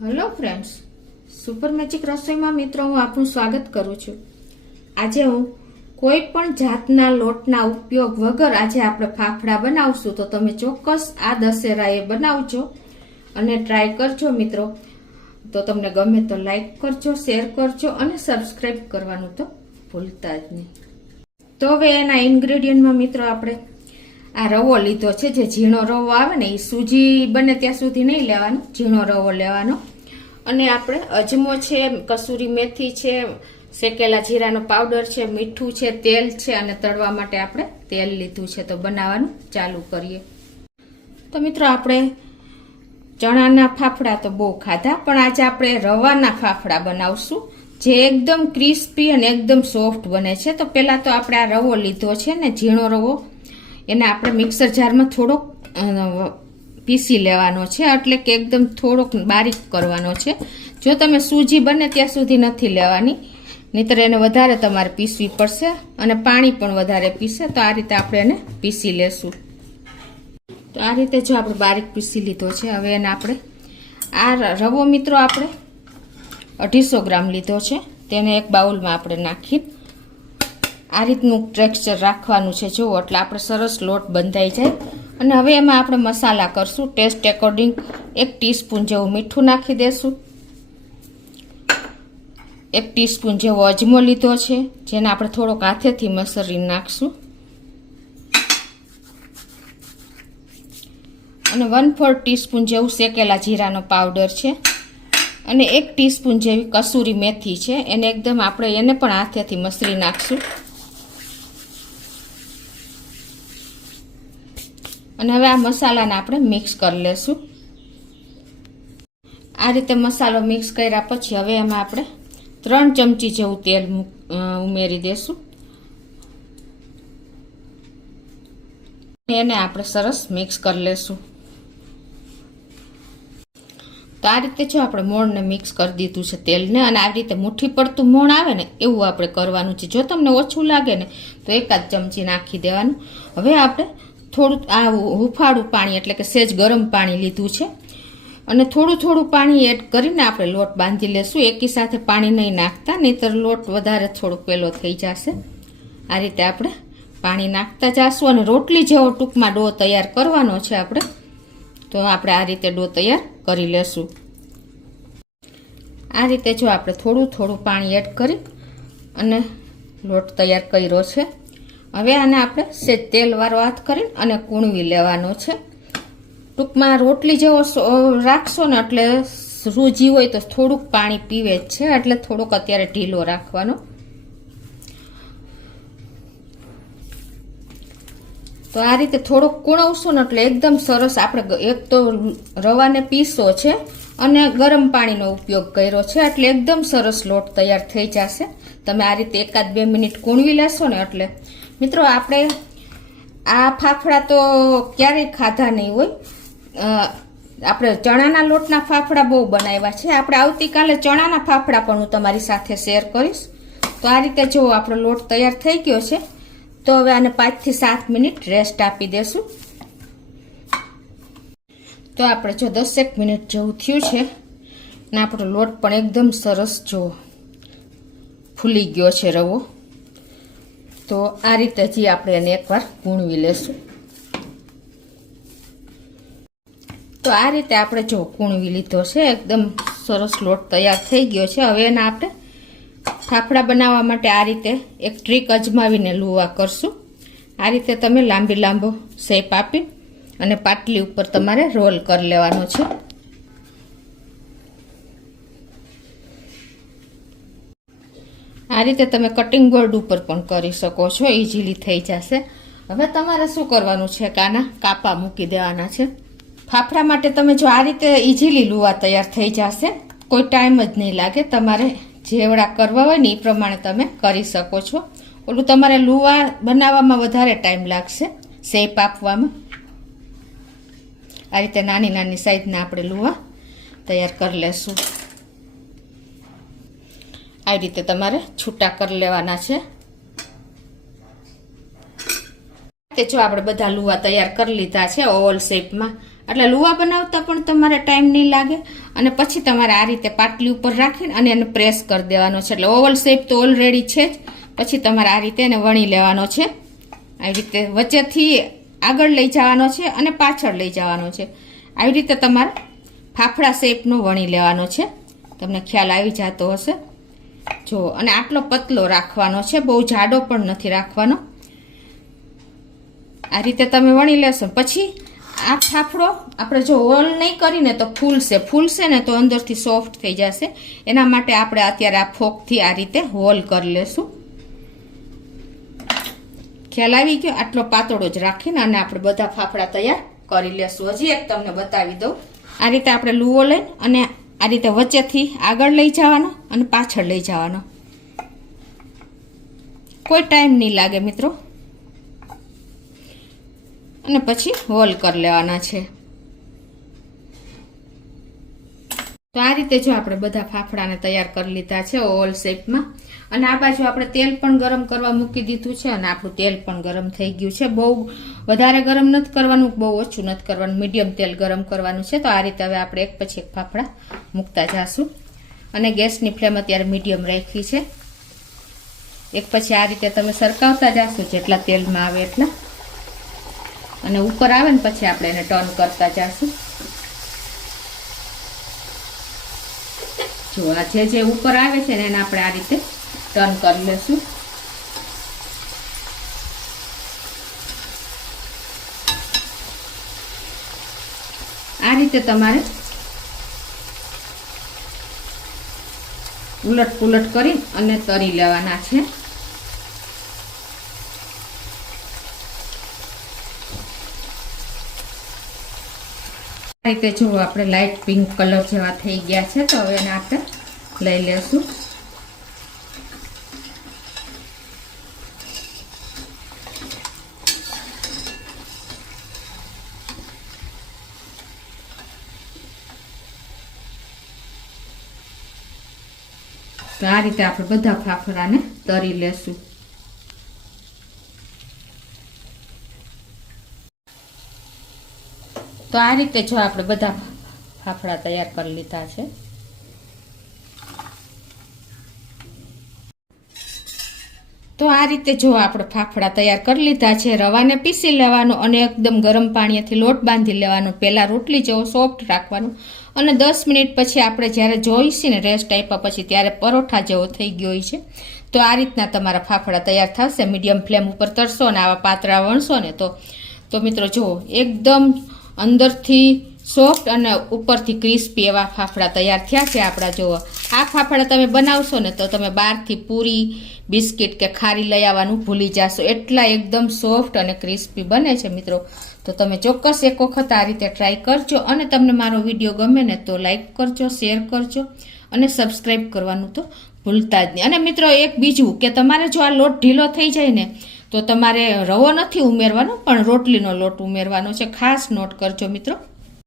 Hello friends, super magic રસોઈમાં મિત્રો હું આપનું સ્વાગત કરું છું। આજે હું કોઈ પણ જાતના લોટના ઉપયોગ વગર આજે આપણે ફાફડા બનાવશું, તો તમે ચોક્કસ આ દશેરાએ બનાવજો અને ટ્રાય કરજો મિત્રો। તો તમને ગમે તો લાઈક કરજો, શેર કરજો અને સબસ્ક્રાઇબ કરવાનું તો ભૂલતા જ નહીં। તો હવે એના ઇન્ગ્રેડિયન્ટમાં મિત્રો આપણે આ રવો લીધો છે, જે ઝીણો રવો આવે ને, એ સૂજી બને ત્યાં સુધી નહીં લેવાનો, ઝીણો રવો લેવાનો। અને આપણે અજમો છે, કસૂરી મેથી છે, શેકેલા જીરાનો પાવડર છે, મીઠું છે, તેલ છે અને તળવા માટે આપણે તેલ લીધું છે। તો બનાવવાનું ચાલુ કરીએ। તો મિત્રો આપણે ચણાના ફાફડા તો બહુ ખાધા, પણ આજે આપણે રવાના ફાફડા બનાવશું, જે એકદમ ક્રિસ્પી અને એકદમ સોફ્ટ બને છે। તો પહેલાં તો આપણે આ રવો લીધો છે ને, ઝીણો રવો, એને આપણે મિક્સર જારમાં થોડોક પીસી લેવાનો છે, એટલે કે એકદમ થોડોક બારીક કરવાનો છે। જો તમે સૂજી બને ત્યાં સુધી નથી લેવાની, નહીંતર એને વધારે તમારે પીસવી પડશે અને પાણી પણ વધારે પીસે। તો આ રીતે આપણે એને પીસી લેશું। તો આ રીતે જો આપણે બારીક પીસી લીધો છે, હવે એને આપણે આ રવો મિત્રો આપણે 250 ગ્રામ લીધો છે, તેને એક બાઉલમાં આપણે નાખી આ રીતનું ટેક્સચર રાખવાનું છે, જુઓ, એટલે આપણે સરસ લોટ બંધાઈ જાય। અને હવે એમાં આપણે મસાલા કરશું, ટેસ્ટ એકોર્ડિંગ 1 ટીસ્પૂન જેવું મીઠું નાખી દેશું, 1 ટીસ્પૂન જેવો અજમો લીધો છે, જેને આપણે થોડોક હાથેથી મસળીને નાખશું, અને 1/4 ટીસ્પૂન જેવું શેકેલા જીરાનો પાવડર છે, અને 1 ટીસ્પૂન જેવી કસૂરી મેથી છે, એને એકદમ આપણે એને પણ હાથેથી મસળી નાખશું। અને હવે આ મસાલાને આપણે મિક્સ કરી લેશું। આ રીતે મસાલો મિક્સ કર્યા પછી હવે એમાં આપણે 3 ચમચી જેવું તેલ ઉમેરી દેશું, એને આપણે સરસ મિક્સ કરી લેશું। તો આ રીતે જો આપણે મોણને મિક્સ કરી દીધું છે તેલને, અને આવી રીતે મુઠ્ઠી પડતું મોણ આવે ને એવું આપણે કરવાનું છે। જો તમને ઓછું લાગે ને તો 1 ચમચી નાખી દેવાનું। હવે આપણે થોડું આ હુંફાળું પાણી, એટલે કે સેજ ગરમ પાણી લીધું છે, અને થોડું પાણી એડ કરીને આપણે લોટ બાંધી લેશું। એકી સાથે પાણી નહીં નાખતા, નહીંતર લોટ વધારે થોડુંક પેલો થઈ જશે। આ રીતે આપણે પાણી નાખતા જશું, અને રોટલી જેવો ટૂંકમાં ડો તૈયાર કરવાનો છે આપણે। તો આપણે આ રીતે ડો તૈયાર કરી લેશું। આ રીતે જો આપણે થોડું પાણી એડ કરી અને લોટ તૈયાર કર્યો છે। હવે આને આપણે સેજ તેલવાળો હાથ કરીને અને કૂણવી લેવાનો છે। ટૂંકમાં રોટલી જેવો રાખશો ને એટલે સૂજી હોય તો થોડુંક પાણી પીવે જ છે, એટલે થોડોક અત્યારે ઢીલો રાખવાનો। તો આ રીતે થોડોક કૂણવશો ને એટલે એકદમ સરસ, આપણે એક તો રવાને પીસો છે અને ગરમ પાણીનો ઉપયોગ કર્યો છે, એટલે એકદમ સરસ લોટ તૈયાર થઈ જશે। તમે આ રીતે 1-2 મિનિટ કૂણવી લેશો ને એટલે મિત્રો આપણે આ ફાફડા તો ક્યારેય ખાધા નહીં હોય। આપણે ચણાના લોટના ફાફડા બહુ બનાવ્યા છે, આપણે આવતીકાલે ચણાના ફાફડા પણ હું તમારી સાથે શેર કરીશ। તો આ રીતે જો આપણો લોટ તૈયાર થઈ ગયો છે, તો હવે આને 5 થી 7 મિનિટ રેસ્ટ આપી દેશું। તો આપણે જો 10 મિનિટ જેવું થયું છે ને આપણો લોટ પણ એકદમ સરસ જો ફૂલી ગયો છે રવો। તો આ રીતે જ આપણે એને એકવાર કૂણવી લેશું। તો આ રીતે આપણે જો કૂણવી લીધો છે, એકદમ સરસ લોટ તૈયાર થઈ ગયો છે। હવે એને આપણે ફાફડા બનાવવા માટે આ રીતે એક ટ્રીક અજમાવીને લુવા કરશું। આ રીતે તમે લાંબો શેપ આપી અને પાટલી ઉપર તમારે રોલ કરી લેવાનો છે। આ રીતે તમે કટિંગ બોર્ડ ઉપર પણ કરી શકો છો, ઇઝીલી થઈ જશે। હવે તમારે શું કરવાનું છે કે આના કાપા મૂકી દેવાના છે। ફાફડા માટે તમે જો આ રીતે ઇઝીલી લુવા તૈયાર થઈ જશે, કોઈ ટાઈમ જ નહીં લાગે। તમારે જેવડા કરવા હોય ને એ પ્રમાણે તમે કરી શકો છો। ઓલું તમારે લુવા બનાવવામાં વધારે ટાઈમ લાગશે, શેપ આપવામાં। આ રીતે નાની સાઈઝના આપણે લુવા તૈયાર કરી લેશું। આવી રીતે તમારે છૂટા કરી લેવાના છે। જો આપણે બધા લુવા તૈયાર કરી લીધા છે ઓવલ શેપમાં, એટલે લુવા બનાવતા પણ તમારે ટાઈમ નહીં લાગે અને પછી તમારે આ રીતે પાટલી ઉપર રાખીને અને એને પ્રેસ કરી દેવાનો છે. એટલે ઓવલ શેપ તો ઓલરેડી છે જ. પછી તમારે આ રીતે એને વણી લેવાનો છે. આવી રીતે વચ્ચેથી આગળ લઈ જવાનો છે અને પાછળ લઈ જવાનો છે. આવી રીતે તમારે ફાફડા શેપનો વણી લેવાનો છે. તમને ખ્યાલ આવી જતો હશે. જો, અને આટલો પતલો રાખવાનો છે, બહુ જાડો પણ નથી રાખવાનો. આ રીતે તમે વણી લેશો. પછી આ ફાફડો આપણે જો હોલ નહીં કરીને તો ફૂલશે ને તો અંદરથી સોફ્ટ થઈ જશે. એના માટે આપણે અત્યારે આ ફોકથી આ રીતે હોલ કરી લેશું. ખ્યાલ આવી ગયો? આટલો પાતળો જ રાખીને અને આપણે બધા ફાફડા તૈયાર કરી લેશું. હજી એક તમને બતાવી દઉં. આ રીતે આપણે લુવો લઈ અને આ રીતે વચ્ચેથી આગળ લઈ જવાનો અને પાછળ લઈ જવાનો. કોઈ ટાઈમ નહીં લાગે મિત્રો. અને પછી હોલ કરી લેવાના છે. તો આ રીતે જો આપણે બધા ફાફડાને તૈયાર કરી લીધા છે ઓવલ શેપમાં. અને આ બાજુ આપણે તેલ પણ ગરમ કરવા મૂકી દીધું છે અને આપણું તેલ પણ ગરમ થઈ ગયું છે. બહુ વધારે ગરમ નથી કરવાનું, બહુ ઓછું નથી કરવાનું, મીડિયમ તેલ ગરમ કરવાનું છે. તો આ રીતે હવે આપણે એક પછી એક ફાફડા મૂકતા જાશું. અને ગેસની ફ્લેમ અત્યારે મીડિયમ રાખી છે. એક પછી આ રીતે તમે સરકાવતા જાશો જેટલા તેલમાં આવે એટલા. અને ઉપર આવે ને પછી આપણે એને ટર્ન કરતા જાશું. જો આ જે ઉપર આવે છે ને એને આપણે આ રીતે ટર્ન કરી લેશું. આ રીતે તમારે ઉલટ પુલટ કરી અને તળી લેવાના છે. આ રીતે જો આપણે લાઇટ પિંક કલર જેવા થઈ ગયા છે. તો હવે એને આપણે લઈ લેશું. તો આ રીતે આપણે બધા ફાફડાને તળી લેશું. તો આ રીતે જો આપણે બધા ફાફડા તૈયાર કરી લીધા છે. તો આ રીતે જો આપણે ફાફડા તૈયાર કરી લીધા છે. રવાને પીસી લેવાનો અને એકદમ ગરમ પાણીથી લોટ બાંધી લેવાનો. પહેલા રોટલી જેવો સોફ્ટ રાખવાનો અને 10 મિનિટ પછી આપણે જ્યારે જોઈશું ને રેસ્ટ આપ્યા પછી ત્યારે પરોઠા જેવો થઈ ગયો છે. તો આ રીતના તમારા ફાફડા તૈયાર થશે. મીડિયમ ફ્લેમ ઉપર તરશો અને આવા પાતળા વણશો ને તો મિત્રો જુઓ એકદમ અંદરથી સોફ્ટ અને ઉપરથી ક્રિસ્પી એવા ફાફડા તૈયાર થયા છે આપણા. જુઓ આ ફાફડા તમે બનાવશો ને તો તમે બહારથી પૂરી, બિસ્કિટ કે ખારી લઈ આવવાનું ભૂલી જશો. એટલા એકદમ સોફ્ટ અને ક્રિસ્પી બને છે મિત્રો. તો તમે ચોક્કસ એક વખત આ રીતે ટ્રાય કરજો. અને તમને મારો વિડીયો ગમે ને તો લાઈક કરજો, શેર કરજો અને સબસ્ક્રાઈબ કરવાનું તો ભૂલતા જ નહીં. અને મિત્રો એક બીજું કે તમારે જો આ લોટ ઢીલો થઈ જાય ને તો તમારે રવો નથી ઉમેરવાનો પણ રોટલીનો લોટ ઉમેરવાનો છે. ખાસ નોટ કરજો મિત્રો.